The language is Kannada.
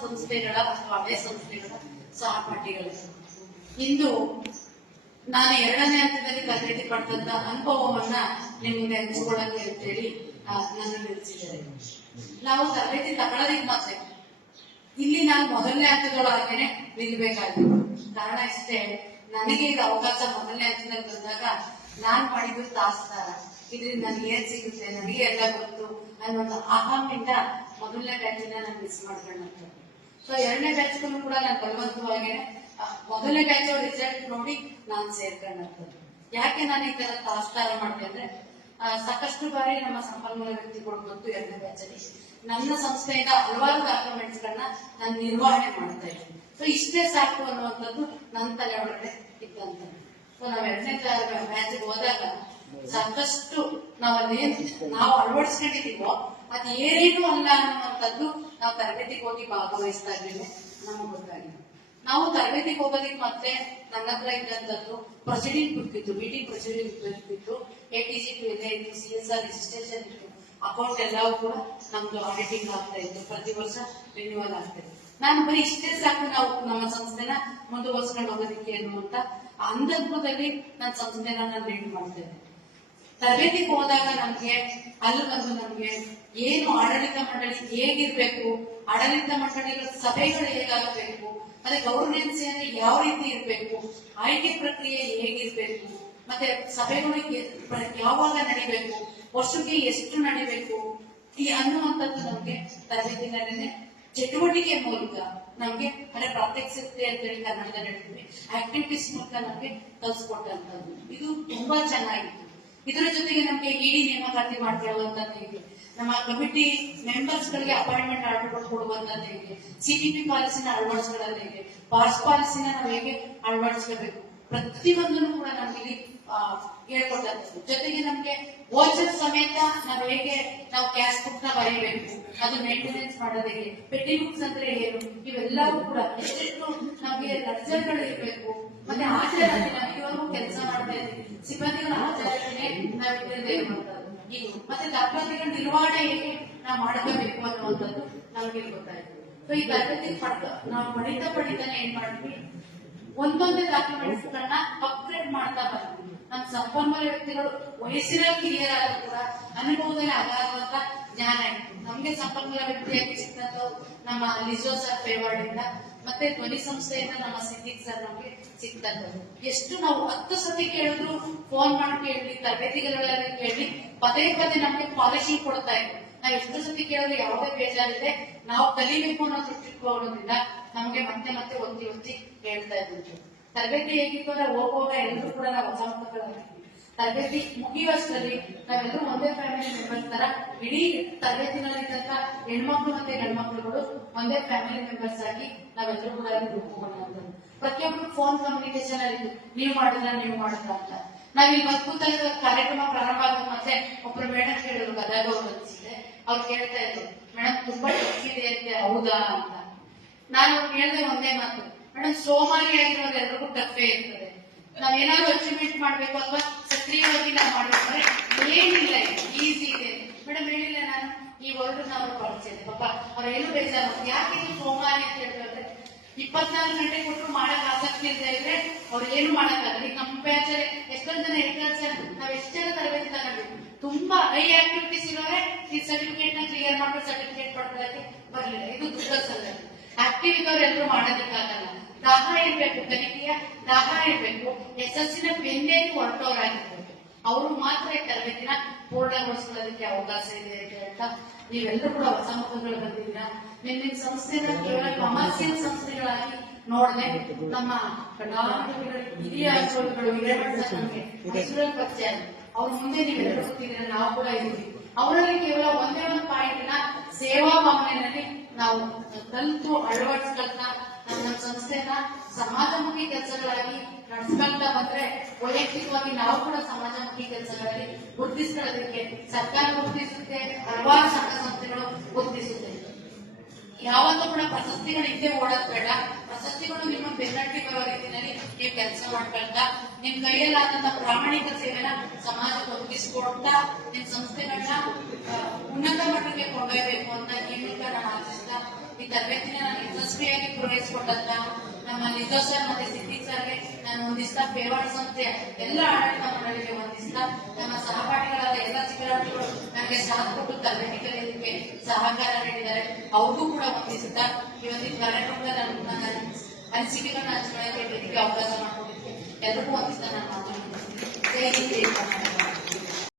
ಸಂಸ್ಥೆಗಳ ಅಥವಾ ಹಳೆ ಸಂಸ್ಥೆಗಳ ಸಹಪಾಠಿಗಳು. ಇಂದು ನಾನು 2ನೇ ಹಂತದಲ್ಲಿ ತರಬೇತಿ ಪಡೆದಂತ ಅನುಭವವನ್ನ ನಿಮ್ಮ ಮುಂದೆ ಹಂಚಿಕೊಳ್ಳಕ್ಕೆ ಅಂತೇಳಿ ನನ್ನ ನಿಲ್ಲಿಸಿದ್ದಾರೆ. ನಾವು ತರಬೇತಿ ತಗೊಳ್ಳೋದಿಕ್ ಮತ್ತೆ ಇಲ್ಲಿ ನಾನು 1ನೇ ಹಂತದೊಳಗೇನೆ ನಿಲ್ಬೇಕಾಗಿತ್ತು. ಕಾರಣ ಇಷ್ಟೇ, ನನಗೆ ಇದು ಅವಕಾಶ 1ನೇ ಹಂತದಲ್ಲಿ ಬಂದಾಗ ನಾನ್ ಮಾಡಿದ್ದು ತಾಸ್ತಾರ, ಇದರಿಂದ ನನಗೆ ಏನ್ ಸಿಗುತ್ತೆ, ನನಗೆ ಎಲ್ಲ ಗೊತ್ತು ಅನ್ನೋ ಅಹಮಿಂದ 1ನೇ ಬ್ಯಾಚಿನ ನಾನು ಮಿಸ್ ಮಾಡ್ಕೊಂಡಂತ. ಸೊ 2ನೇ ಬ್ಯಾಚ್ಗೂ ಕೂಡ ನಾನು ಬಲವಂತವಾಗಿ 1ನೇ ಬ್ಯಾಚ್ ರಿಸಲ್ಟ್ ನೋಡಿ ನಾನು ಸೇರ್ಕೊಂಡಂಥದ್ದು. ಯಾಕೆ ನಾನು ಈ ತರ ತಾಸ್ತಾರ ಮಾಡ್ದೆ ಅಂದ್ರೆ, ಸಾಕಷ್ಟು ಬಾರಿ ನಮ್ಮ ಸಂಪನ್ಮೂಲ ವ್ಯಕ್ತಿಗಳು ಗೊತ್ತು 2ನೇ ಬ್ಯಾಚ್ ಅಲ್ಲಿ ನನ್ನ ಸಂಸ್ಥೆಯಿಂದ ಹಲವಾರು ಡಾಕ್ಯುಮೆಂಟ್ಸ್ ಗಳನ್ನ ನಾನು ನಿರ್ವಹಣೆ ಮಾಡ್ತಾ ಇದ್ದೀನಿ. ಸೊ ಇಷ್ಟೇ ಸಾಕು ಅನ್ನುವಂಥದ್ದು ನನ್ನ ತಲೆ ಒಳಗಡೆ ಇದ್ದಂತ. ಸೊ ನಾವ್ 2ನೇ ಬ್ಯಾಚ್ ಹೋದಾಗ ಸಾಕಷ್ಟು ನಾವು ಅಳವಡಿಸ್ಕೊಂಡಿದ್ದೀವೋ ಅದು ಏನೇನು ಅಲ್ಲ ಅನ್ನುವಂಥದ್ದು ನಾವು ತರಬೇತಿಗೆ ಹೋಗಿ ಭಾಗವಹಿಸ್ತಾ ಇದ್ದೇವೆ ನಮಗೆ ಗೊತ್ತಾಗಿದೆ. ನಾವು ತರಬೇತಿಗೆ ಹೋಗೋದಕ್ಕೆ ಮತ್ತೆ ನನ್ನ ಹತ್ರ ಇದ್ದಂಥದ್ದು ಪ್ರೊಸೀಡಿಂಗ್ ಬುಕ್ ಇತ್ತು, ಮೀಟಿಂಗ್ ಪ್ರೊಸೀಡಿಂಗ್ ಬುಕ್ ಇತ್ತು, ATG ಇತ್ತು, CSR ರಿಜಿಸ್ಟ್ರೇಷನ್ ಇತ್ತು, ಅಕೌಂಟ್ ಎಲ್ಲವೂ ಕೂಡ ನಮ್ದು ಆಡಿಟಿಂಗ್ ಆಗ್ತಾ ಇತ್ತು, ಪ್ರತಿ ವರ್ಷ ರಿನ್ಯೂವಲ್ ಆಗ್ತಾ ಇತ್ತು. ನಾನು ಬರೀ ಇಷ್ಟೇ ಸಾಕು ನಾವು ನಮ್ಮ ಸಂಸ್ಥೆನ ಮುಂದುವರ್ಸ್ಕೊಂಡು ಹೋಗೋದಕ್ಕೆ ಅನ್ನುವಂತ ಅಂಧತ್ವದಲ್ಲಿ ನನ್ನ ಸಂಸ್ಥೆನ ನಾನು ಲೀಡ್ ಮಾಡ್ತೇನೆ. ತರಬೇತಿಗೆ ಹೋದಾಗ ನಮ್ಗೆ ಅಲ್ಲಿ ಬಂದು ನಮ್ಗೆ ಏನು ಆಡಳಿತ ಮಂಡಳಿ ಹೇಗಿರ್ಬೇಕು, ಆಡಳಿತ ಮಂಡಳಿಗಳ ಸಭೆಗಳು ಹೇಗಾಗಬೇಕು, ಮತ್ತೆ ಗವರ್ನೆನ್ಸ್ ಅಂದ್ರೆ ಯಾವ ರೀತಿ ಇರ್ಬೇಕು, ಆಯ್ಕೆ ಪ್ರಕ್ರಿಯೆ ಹೇಗಿರ್ಬೇಕು, ಮತ್ತೆ ಸಭೆಗಳು ಯಾವಾಗ ನಡಿಬೇಕು, ವರ್ಷಕ್ಕೆ ಎಷ್ಟು ನಡಿಬೇಕು ಈ ಅನ್ನುವಂಥದ್ದು ನಮ್ಗೆ ತರಬೇತಿನಲ್ಲಿ ಚಟುವಟಿಕೆ ಮೂಲಕ ನಮ್ಗೆ ಅಂದ್ರೆ ಪ್ರಾತ್ಯಕ್ಷಿಕತೆ ಅಂತ ಹೇಳಿ ಕನ್ನಡದಲ್ಲಿ ಹೇಳ್ತೀವಿ, ಆಕ್ಟಿವಿಟೀಸ್ ಮೂಲಕ ನಮ್ಗೆ ಕಲ್ಸ್ಕೊಟ್ಟಂತದ್ದು. ಇದು ತುಂಬಾ ಚೆನ್ನಾಗಿತ್ತು. ಇದರ ಜೊತೆಗೆ ನಮ್ಗೆ ಇಡಿ ನೇಮಕಾತಿ ಮಾಡ್ಕೊಳ್ಳುವಂತದ್ದು ಹೇಗೆ, ನಮ್ಮ ಕಮಿಟಿ ಮೆಂಬರ್ಸ್ ಗಳಿಗೆ ಅಪಾಯಿಂಟ್ಮೆಂಟ್ ಆರ್ಡರ್ ಕೊಡುವಂತದ್ದು ಹೇಗೆ, CPP ಪಾಲಿಸಿನ ಅಳವಡಿಸ್ಕೊಳ್ಳೋದು ಹೇಗೆ, ಪಾರ್ಸ್ ಪಾಲಿಸಿನ ನಾವು ಹೇಗೆ ಅಳವಡಿಸ್ಕೋಬೇಕು, ಪ್ರತಿಯೊಂದನ್ನು ಕೂಡ ನಮ್ಗೆ ಹೇಳ್ಕೊಟ್ಟಂಥದ್ದು. ಜೊತೆಗೆ ನಮ್ಗೆ ವೋಚರ್ ಸಮೇತ ನಾವು ಹೇಗೆ ನಾವು ಕ್ಯಾಶ್ ಬುಕ್ ನ ಬರೀಬೇಕು, ಅದು ಮೇಂಟೆನೆನ್ಸ್ ಮಾಡೋದು ಹೇಗೆ, ಪೆಟ್ಟಿ ಬುಕ್ಸ್ ಅಂದ್ರೆ ಏನು, ಇವೆಲ್ಲವೂ ಕೂಡ ಎಷ್ಟು ನಮ್ಗೆ ಲಕ್ಷಗಳು ಇರಬೇಕು, ಮತ್ತೆ ಆಚರಣೆ ನಾವು ಇವಾಗ ಕೆಲಸ ಮಾಡ್ತಾ ಇದ್ದೀವಿ, ಸಿಬ್ಬಂದಿಗಳ ಆಚರಣೆ ನಾವಿಟ್ಟಿರದೇ ಇರುವಂತದ್ದು ಇದು, ಮತ್ತೆ ದಾಖಲಾತಿಗಳ ನಿರ್ವಹಣೆ ಹೇಗೆ ನಾವು ಮಾಡ್ಕೋಬೇಕು ಅನ್ನುವಂಥದ್ದು ನಮ್ಗೆ ಗೊತ್ತಾಯ್ತು. ಸೊ ಈ ತರಬೇತಿ ನಾವು ಪಡಿತಾನೆ ಏನ್ ಮಾಡಿದ್ವಿ, ಒಂದೊಂದೇ ಡಾಕ್ಯುಮೆಂಟ್ಸ್ ಗಳನ್ನ ಅಪ್ಗ್ರೇಡ್ ಮಾಡ್ತಾ ಬಂದ್ವಿ. ನಮ್ಮ ಸಂಪನ್ಮೂಲ ವ್ಯಕ್ತಿಗಳು ವಯಸ್ಸಿನ ಕಿರಿಯರ್ ಆದ್ರೂ ಕೂಡ ಅನುಭವದಲ್ಲಿ ಅಗಾಧವಾದ ಜ್ಞಾನ ಇತ್ತು. ನಮ್ಗೆ ಸಂಪನ್ಮೂಲ ವ್ಯಕ್ತಿಯಾಗಿ ಸಿಕ್ಕಂತವು ನಮ್ಮ ಲಿಜೋ ಸರ್ ಫೇವರ್ಡ್ ಇಂದ, ಮತ್ತೆ ಧ್ವನಿ ಸಂಸ್ಥೆಯಿಂದ ನಮ್ಮ ಸಿದ್ದಿಕ್ ಸರ್ ನಮ್ಗೆ ಸಿಕ್ತಂಥದ್ದು. ಎಷ್ಟು ನಾವು 10 ಸತಿ ಕೇಳಿದ್ರು, ಫೋನ್ ಮಾಡಿ ಕೇಳಿ, ತರಬೇತಿಗಳಲ್ಲಿ ಕೇಳಿ, ಪದೇ ಪದೇ ನಮ್ಗೆ ಪಾಲಿಶಿಂಗ್ ಕೊಡ್ತಾ ಇದ್ರು. ನಾವ್ ಎಷ್ಟು ಸತಿ ಕೇಳಿದ್ರೆ ಯಾವುದೇ ಬೇಜಾರಿದೆ, ನಾವು ಕಲಿಬೇಕು ಅನ್ನೋ ದೃಷ್ಟಿಕೋನದಿಂದ ನಮ್ಗೆ ಮತ್ತೆ ಮತ್ತೆ ಒತ್ತಿ ಹೇಳ್ತಾ ಇದ್ರು. ತರಬೇತಿ ಹೇಗಿತ್ತು ಅಂದ್ರೆ ಹೋಗುವಾಗ ಎಲ್ಲರೂ ಕೂಡ ನಾವು ಹೊಸ ಮುಖಗಳಾಗಿದ್ವಿ. ತರಬೇತಿ ಮುಗಿಯುವಷ್ಟರಲ್ಲಿ ನಾವೆಲ್ಲರೂ ಒಂದೇ ಫ್ಯಾಮಿಲಿ ಮೆಂಬರ್ಸ್ ತರ ಇಡೀ ತರಬೇತಿನಲ್ಲಿದ್ದಂತ ಹೆಣ್ಮಕ್ಳು ಮತ್ತೆ ಗಂಡ್ಮಕ್ಳುಗಳು ಒಂದೇ ಫ್ಯಾಮಿಲಿ ಮೆಂಬರ್ಸ್ ಆಗಿ ನಾವೆಲ್ಲರೂ ಕೂಡ ರೂಪುಗೊಂಡಂಥದ್ದು. ಪ್ರತಿಯೊಬ್ರು ಫೋನ್ ಕಮ್ಯುನಿಕೇಶನ್ ಅಲ್ಲಿ ನೀವು ಮಾಡಿದ್ರ ಅಂತ. ನಾವಿಲ್ಲಿ ಅದ್ಭುತ ಕಾರ್ಯಕ್ರಮ ಪ್ರಾರಂಭ ಆಗ ಮತ್ತೆ ಒಬ್ರು ಮೇಡಮ್ ಕೇಳಿದ್ರು, ಗದಗ ಅವ್ರು ಅನ್ಸಿದೆ, ಅವ್ರು ಕೇಳ್ತಾ ಇದ್ರು, ಮೇಡಮ್ ತುಂಬಾ ಟಫ್ ಇದೆ ಅಂತೆ, ಹೌದಾ ಅಂತ. ನಾನು ಹೇಳ್ದೆ ಒಂದೇ ಮಾತು, ಮೇಡಮ್ ಸೋಮಾರಿ ಆಗಿರೋರು ಎಲ್ರಿಗೂ ಟಫೇ ಇರ್ತದೆ. ನಾವೇನಾದ್ರು ಅಚೀವ್ಮೆಂಟ್ ಮಾಡ್ಬೇಕು ಅಥವಾ ಸಕ್ರಿಯವಾಗಿ ನಾವು ಮಾಡ್ಬೇಕಂದ್ರೆ ಏನಿಲ್ಲ, ಈಸಿ ಇದೆ. ಮೇಡಮ್ ಹೇಳಿಲ್ಲ, ನಾನು ಈ ವರ್ಡ್ ನಾವು ಬಳಸಿದೆ, ಪಾಪ ಅವ್ರೇನು ಬೇಜಾರು, ಯಾಕೆ ಸೋಮಾರಿ ಅಂತ ಹೇಳ್ತಾರೆ, 24 ಗಂಟೆ ಕೊಟ್ಟರು ಮಾಡಕ್ ಆಸಕ್ತಿ ಇಲ್ಲದೆ ಇದ್ರೆ ಅವ್ರು ಏನು ಮಾಡಕ್ಕಾಗಲ್ಲ. ಈಗ ನಮ್ಮ ಬ್ಯಾಚಲ್ಲಿ ಎಷ್ಟೊಂದು ಜನ ಎಗ್ರಿಕಲ್ಚರ್ ನಾವ್ ಎಷ್ಟು ಜನ ತರಬೇತಿ ತಗೊಂಡ್ವಿ, ತುಂಬಾ ಹೈ ಆಕ್ಟಿವಿಟೀಸ್ ಇರೋರೆ ಈ ಸರ್ಟಿಫಿಕೇಟ್ ನ ಕ್ಲಿಯರ್ ಮಾಡ್ಕೊಂಡು ಸರ್ಟಿಫಿಕೇಟ್ ಪಡ್ಕೊಳ್ಳಕ್ಕೆ ಬರ್ಲಿಲ್ಲ. ಇದು ದೊಡ್ಡ ಸಂಗತಿ. ಆಕ್ಟಿವ್ ಇದ್ದವ್ರೆಲ್ಲರೂ ಮಾಡೋದಕ್ಕಾಗಲ್ಲ. ದಾಹ ಇರ್ಬೇಕು, ಕಲಿಕೆಯ ದಾಹ ಇರ್ಬೇಕು, ಯಶಸ್ಸಿನ ಬೆನ್ನೇನು ಹೊರಟವರಾಗಿರ್ಬೇಕು, ಅವರು ಮಾತ್ರ ಈ ತರಬೇತಿನ ಪೂರ್ಣಗೊಳಿಸ್ಕೊಳ್ಳೋದಕ್ಕೆ ಅವಕಾಶ ಇದೆ ಅಂತ ಹೇಳ್ತಾ, ನೀವೆಲ್ಲರೂ ಕೂಡ ಹೊಸ ಮುಖಗಳು ಬಂದಿದ್ದೀರಾ. ನಿಮ್ ಸಂಸ್ಥೆನ ಕೇವಲ ಕಮರ್ಷಿಯಲ್ ಸಂಸ್ಥೆಗಳಾಗಿ ನೋಡದೆ ನಮ್ಮ ಹಿರಿಯ ಅಧಿಕಾರಿಗಳು ನಮಗೆ ಹೆಸರಲ್ಲಿ ಪರಿಚಯ, ಅವ್ರ ಮುಂದೆ ನೀವೆಲ್ಲರೂ ಗೊತ್ತಿದ್ದೀರಾ, ನಾವು ಕೂಡ ಇದ್ದೀವಿ. ಅವರಲ್ಲಿ ಕೇವಲ ಒಂದೇ ಒಂದು ಪಾಯಿಂಟ್ ನ ಸೇವಾ ಭಾವನೆಯಲ್ಲಿ ನಾವು ಕಲಿತು ಅಳವಡಿಸ್ಕೊಳ್ತಾ ನಮ್ಮ ಸಂಸ್ಥೆನ ಸಮಾಜಮುಖಿ ಕೆಲಸಗಳಾಗಿ ನಡೆಸ್ಕೊಳ್ತಾ ಬಂದ್ರೆ, ವೈಯಕ್ತಿಕವಾಗಿ ನಾವು ಕೂಡ ಸಮಾಜಮುಖಿ ಕೆಲಸಗಳಲ್ಲಿ ಗುರುತಿಸ್ಕೊಳ್ಳೋದಕ್ಕೆ ಸರ್ಕಾರ ಗುರುತಿಸುತ್ತೆ, ಹಲವಾರು ಸಂಘ ಸಂಸ್ಥೆಗಳು ಗುರುತಿಸುತ್ತೆ. ಯಾವತ್ತೂ ಕೂಡ ಪ್ರಶಸ್ತಿಗಳು ಇದ್ದೇ ಓಡೋದ್ ಬೇಡ. ಪ್ರಶಸ್ತಿಗಳು ನಿಮ್ಮ ಬೆನ್ನಟ್ಟಿ ಬರೋ ರೀತಿಯಲ್ಲಿ ನೀವು ಕೆಲಸ ಮಾಡ್ಕೊಳ್ತಾ, ನಿಮ್ ಕೈಯಲ್ಲಾದಂತ ಪ್ರಾಮಾಣಿಕ ಸೇವೆನ ಸಮಾಜಕ್ಕೆ ಒದಗಿಸಿಕೊಡ್ತಾ ನಿಮ್ ಸಂಸ್ಥೆಗಳನ್ನ ಉನ್ನತ ಮಟ್ಟಕ್ಕೆ ಕೊಂಡೊಯ್ಯಬೇಕು ಅಂತ ಈ ಮೂಲಕ ನಾನು ಆಶಿಸ್ತಾ ಈ ತರಬೇತಿನ ನಾನು ಯಶಸ್ವಿಯಾಗಿ ಪೂರೈಸಿಕೊಟ್ಟಂತ ನಮ್ಮ ನಿಜ ಸರ್ ಮತ್ತೆ ಸಿದ್ದಿಕ್ ಸರ್ಗೆ ನಾನು ಹೊಂದಿಸ್ತಾ ಪೇವಾಡ್ ಸಂಸ್ಥೆಯ ಎಲ್ಲ ಆಡಳಿತ ಮಂಡಳಿಗೆ ಹೊಂದಿಸ್ತಾ ನಮ್ಮ ಸಹಪಾಠಿಗಳಾದ ಎಲ್ಲ ಶಿಕ್ಷಾರ್ಥಿಗಳು ನನಗೆ ಸಾಥ್ ಕೊಟ್ಟು ತರಬೇತಿ ಕಲಿಯಲಿಕ್ಕೆ ಸಹಕಾರ ನೀಡಿದ್ದಾರೆ ಅವ್ರಿಗೂ ಕೂಡ ಹೊಂದಿಸುತ್ತಾ ಈ ಒಂದು ಕಾರ್ಯಕ್ರಮದಲ್ಲಿ ನನ್ನ ಅನಿಸಿಕೆಗಳನ್ನ ಹಂಚಿಕೊಳ್ಳಕ್ಕೆ ವೇದಿಕೆ ಅವಕಾಶ ಮಾಡಿಕೊಟ್ಟಿದ್ದೆ ಎಲ್ಲರಿಗೂ ಹೊಂದಿಸ್ತಾ ನಾನು ಮಾತನಾಡ್ತೀನಿ. ಜೈ ಹಿಂದ್, ಜೈ ಕರ್ನಾಟಕ.